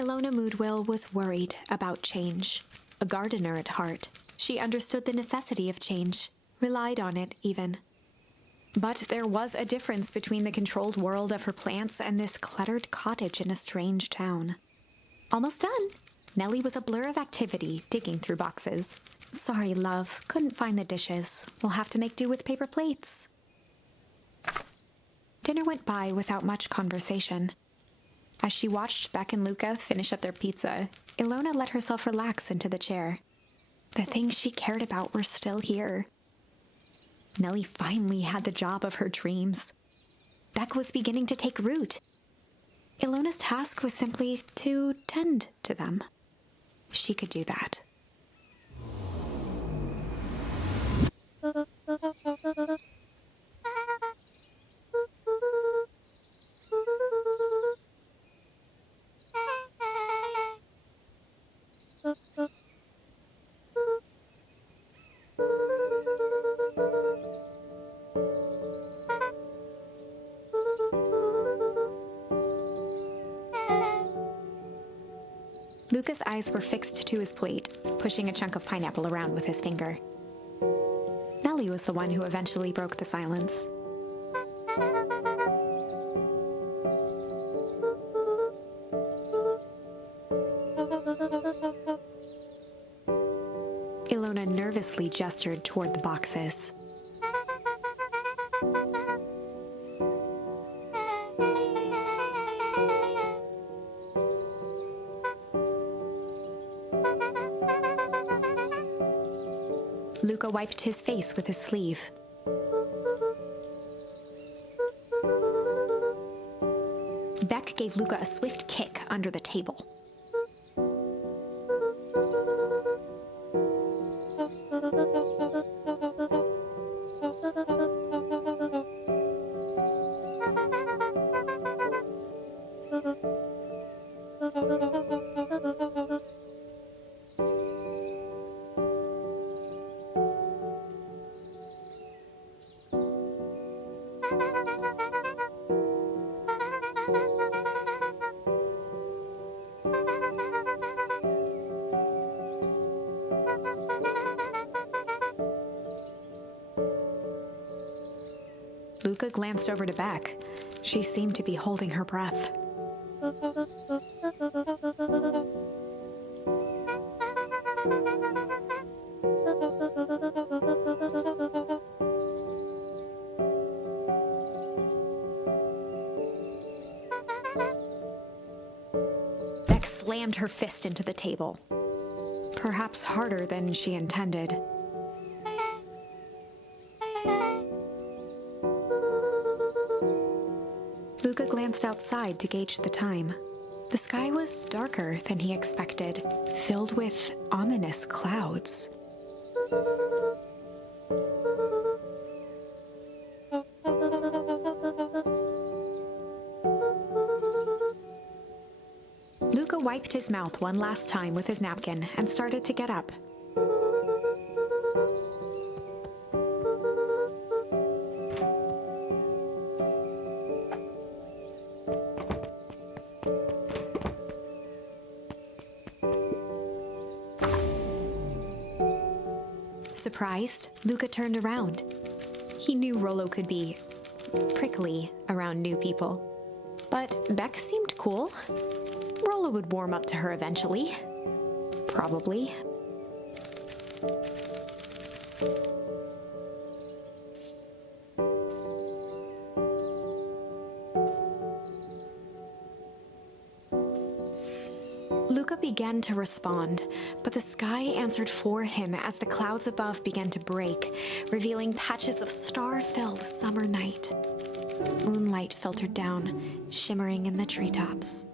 Ilona Moodwill was worried about change. A gardener at heart, she understood the necessity of change, relied on it even. But there was a difference between the controlled world of her plants and this cluttered cottage in a strange town. Almost done. Nellie was a blur of activity, digging through boxes. Sorry, love, couldn't find the dishes. We'll have to make do with paper plates. Dinner went by without much conversation. As she watched Beck and Luca finish up their pizza, Ilona let herself relax into the chair. The things she cared about were still here. Nellie finally had the job of her dreams. Beck was beginning to take root. Ilona's task was simply to tend to them. She could do that. Luca's eyes were fixed to his plate, pushing a chunk of pineapple around with his finger. Nellie was the one who eventually broke the silence. Ilona nervously gestured toward the boxes. Luca wiped his face with his sleeve. Beck gave Luca a swift kick under the table. Luca glanced over to Beck. She seemed to be holding her breath. Beck slammed her fist into the table, perhaps harder than she intended. Luca glanced outside to gauge the time. The sky was darker than he expected, filled with ominous clouds. Luca wiped his mouth one last time with his napkin and started to get up. Surprised, Luca turned around. He knew Rolo could be prickly around new people. But Beck seemed cool. Rolo would warm up to her eventually. Probably. Luca began to respond, but the sky answered for him as the clouds above began to break, revealing patches of star-filled summer night. Moonlight filtered down, shimmering in the treetops.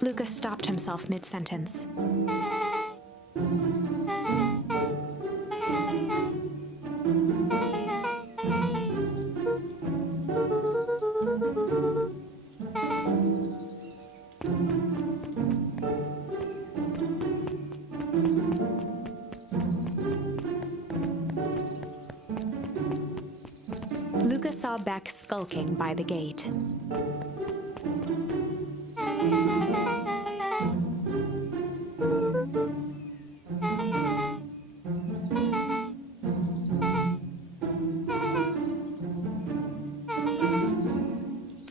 Luca stopped himself mid-sentence. Luca saw Beck skulking by the gate.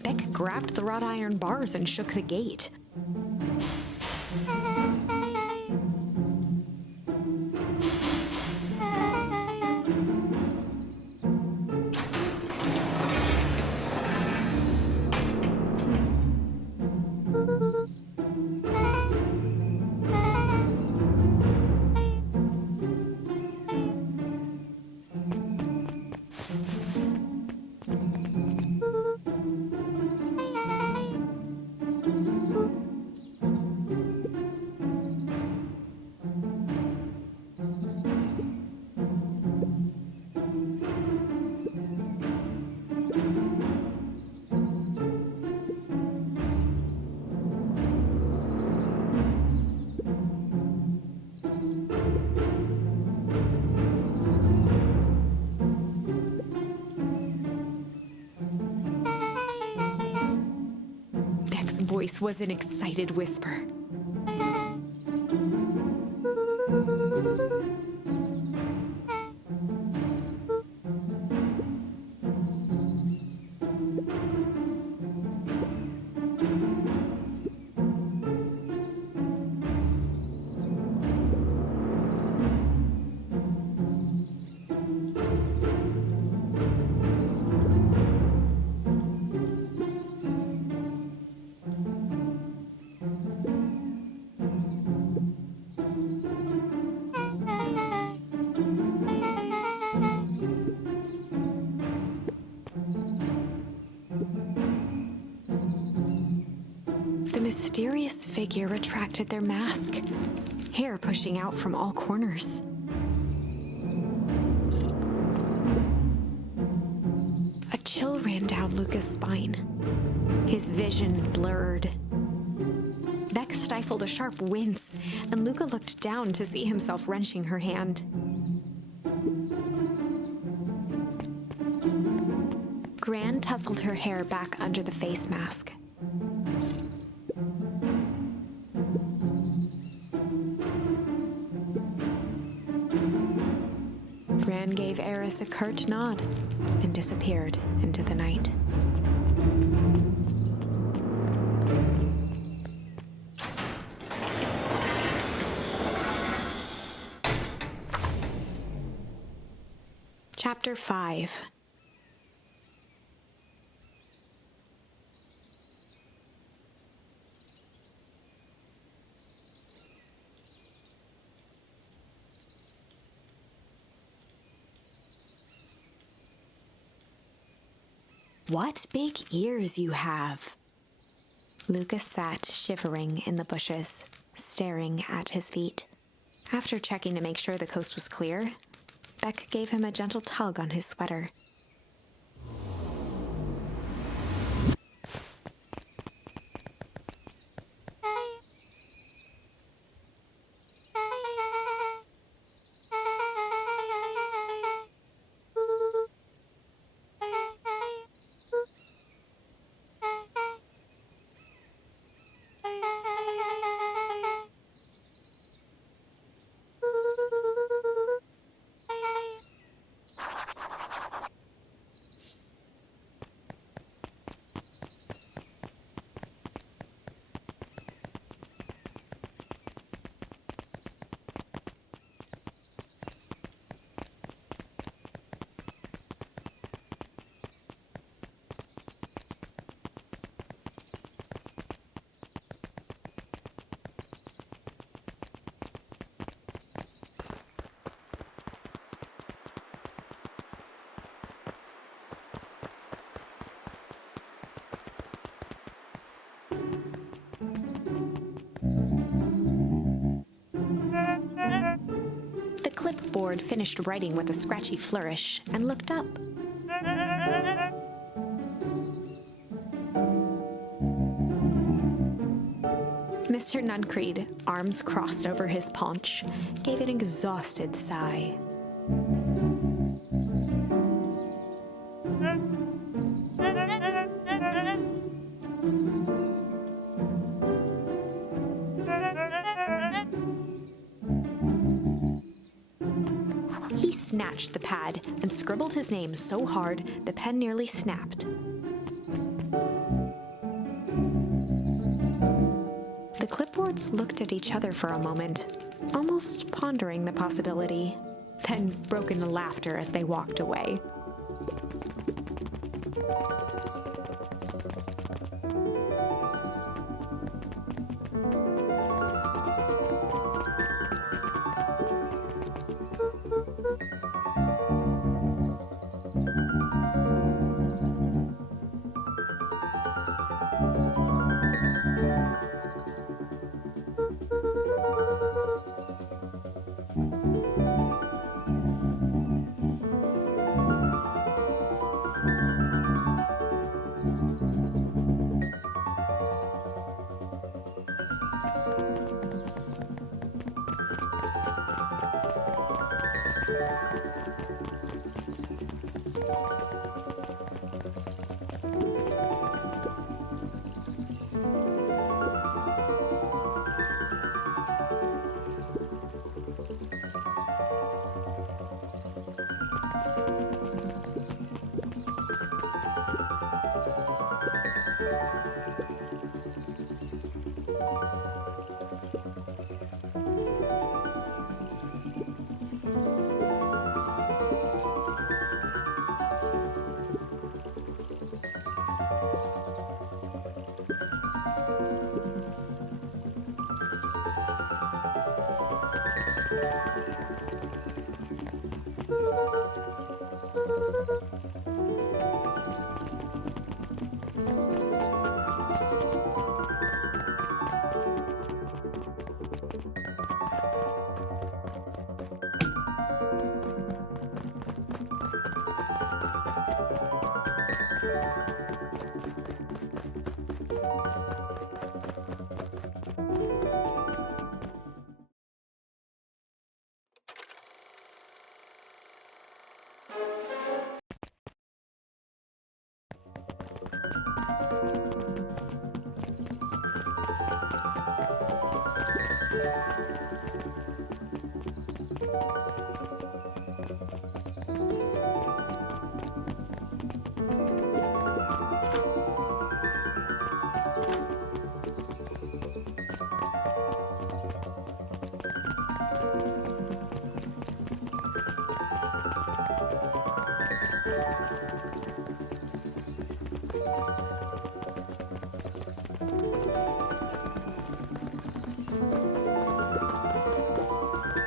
Beck grabbed the wrought iron bars and shook the gate. Beck's voice was an excited whisper. The mysterious figure retracted their mask, hair pushing out from all corners. A chill ran down Luca's spine. His vision blurred. Beck stifled a sharp wince, and Luca looked down to see himself wrenching her hand. Gran tousled her hair back under the face mask. Gran gave Eris a curt nod and disappeared into the night. Chapter 5. What big ears you have! Luca sat shivering in the bushes, staring at his feet. After checking to make sure the coast was clear, Beck gave him a gentle tug on his sweater. The clipboard finished writing with a scratchy flourish and looked up. Mr. Nuncreed, arms crossed over his paunch, gave an exhausted sigh. snatched the pad and scribbled his name so hard the pen nearly snapped. The clipboards looked at each other for a moment, almost pondering the possibility, then broke into laughter as they walked away.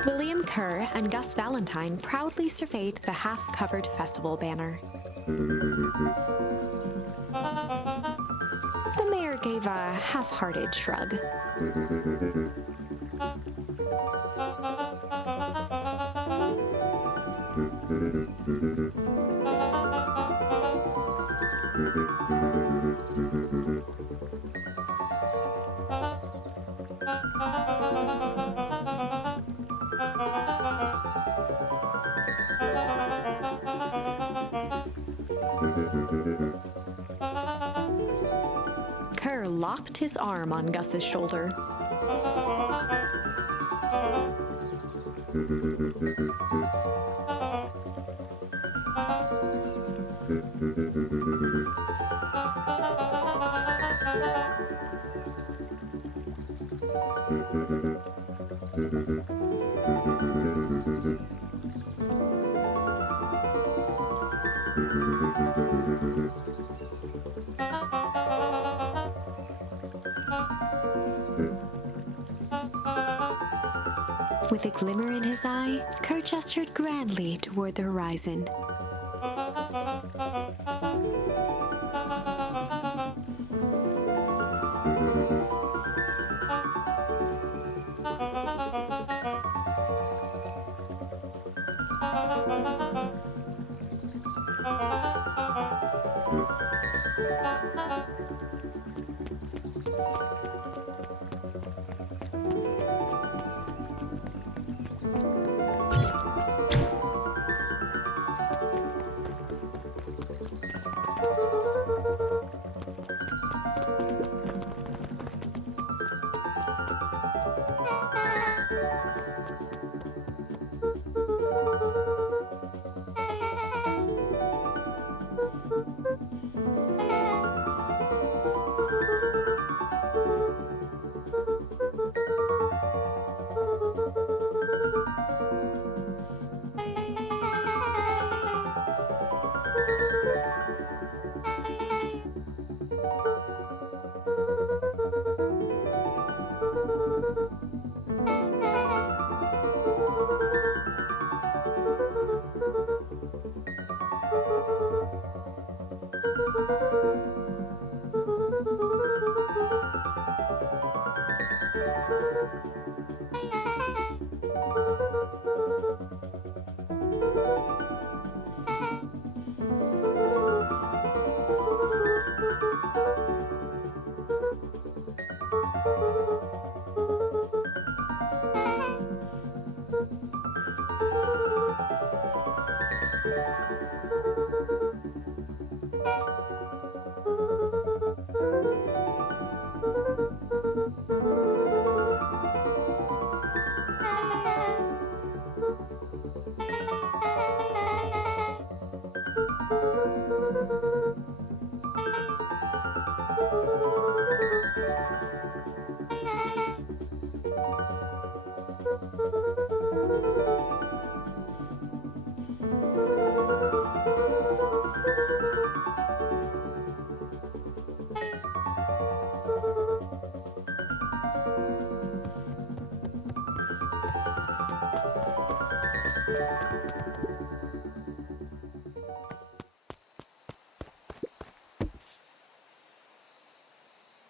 William Kerr and Gus Valentine proudly surveyed the half-covered festival banner. The mayor gave a half-hearted shrug. Kerr locked his arm on Gus's shoulder. With a glimmer in his eye, Kerr gestured grandly toward the horizon.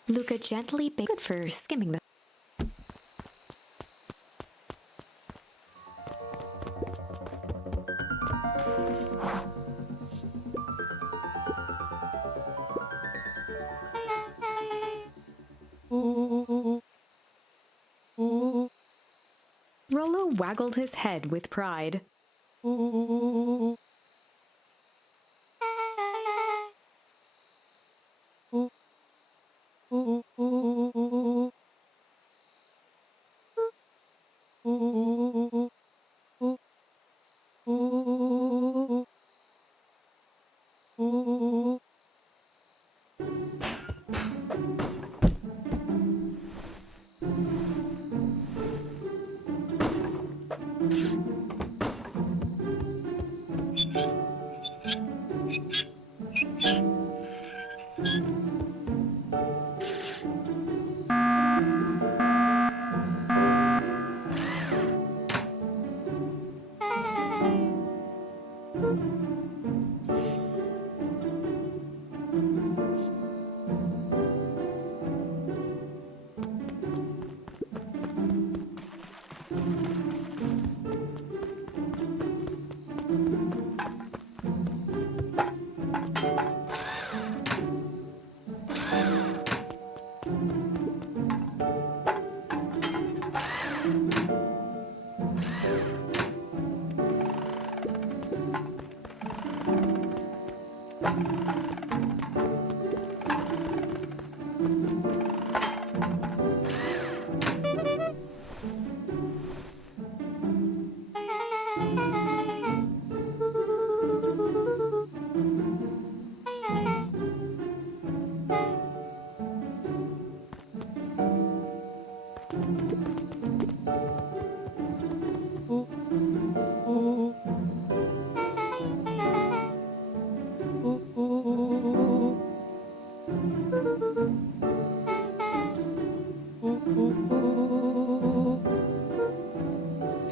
Luca gently baked. Good for skimming the. Rolo waggled his head with pride.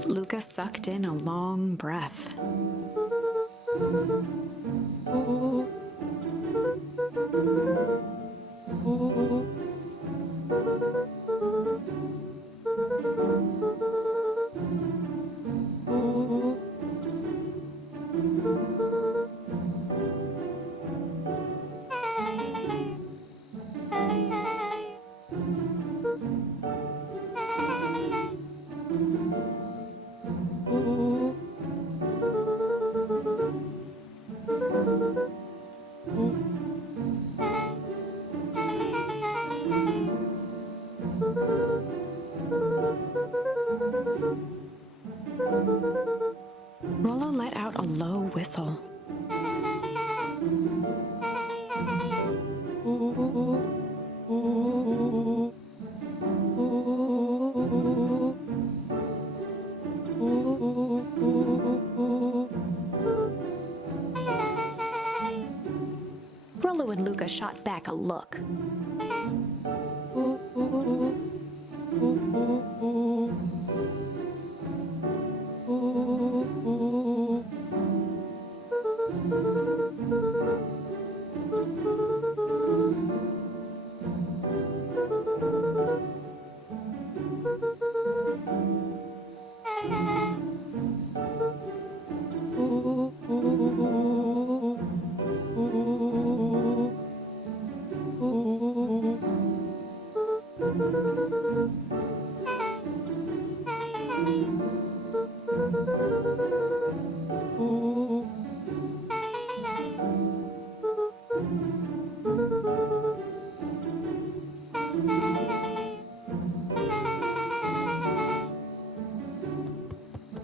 Luca sucked in a long breath. Rolo let out a low whistle. Rolo and Luca shot back a look.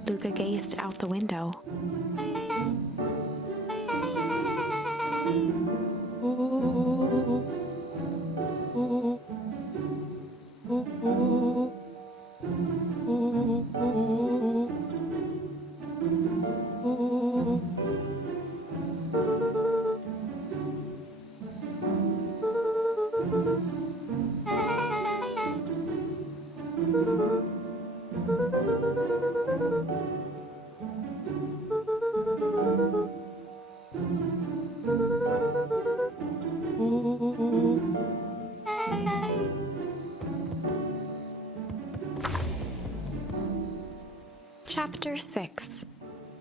Luca gazed out the window. Chapter 6.